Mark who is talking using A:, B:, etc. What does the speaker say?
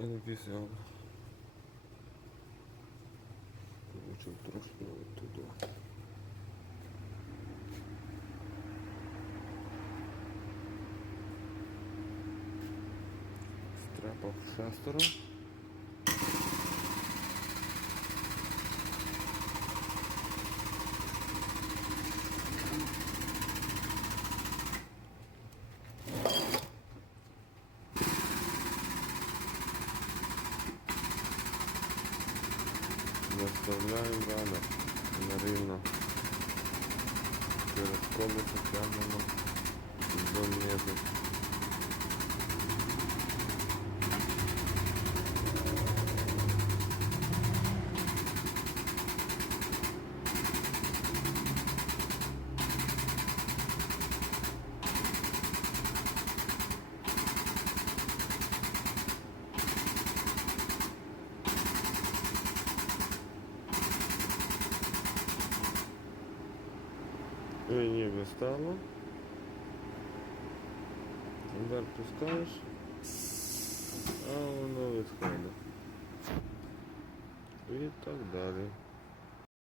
A: І написав. Получив трошки оттуда. Стрепав шестеро. Заставляємо рано на рівно. Через колесо тягнемо до низу. І ніби стало. Удар пускаєш, а воно відходить. І так далі.